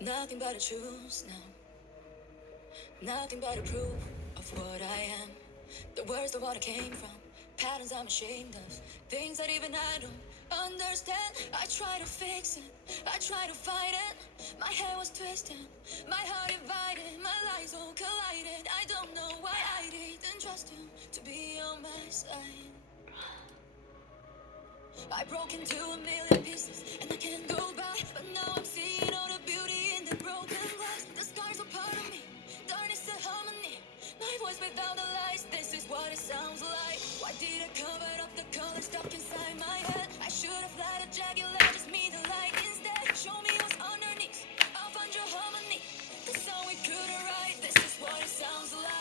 Nothing but a truth now. Nothing but a proof of what I am. The words of what I came from. Patterns I'm ashamed of. Things that even I don't understand. I try to fix it. I try to fight it. My head was twisted. My heart divided. My lies all collided. I don't know why I didn't trust you to be on my side. I broke into a million pieces and I can't go back. But now I'm seeing all the beauty in the broken glass. The scars are part of me, darkness and harmony. My voice without the lies, this is what it sounds like. Why did I cover up the color stuck inside my head? I should have let a jagged light just me the light instead. Show me what's underneath, I'll find your harmony. The song we couldn't write, this is what it sounds like.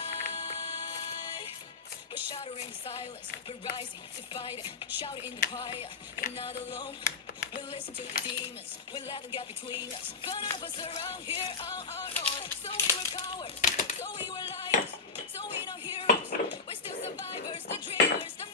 We're shattering silence, we're rising to fight it. Shout it in the choir, you're not alone. We listen to the demons, we let them get between us. None of us around here on our own. So we were cowards, so we were liars, so we know heroes. We're still survivors, the dreamers, the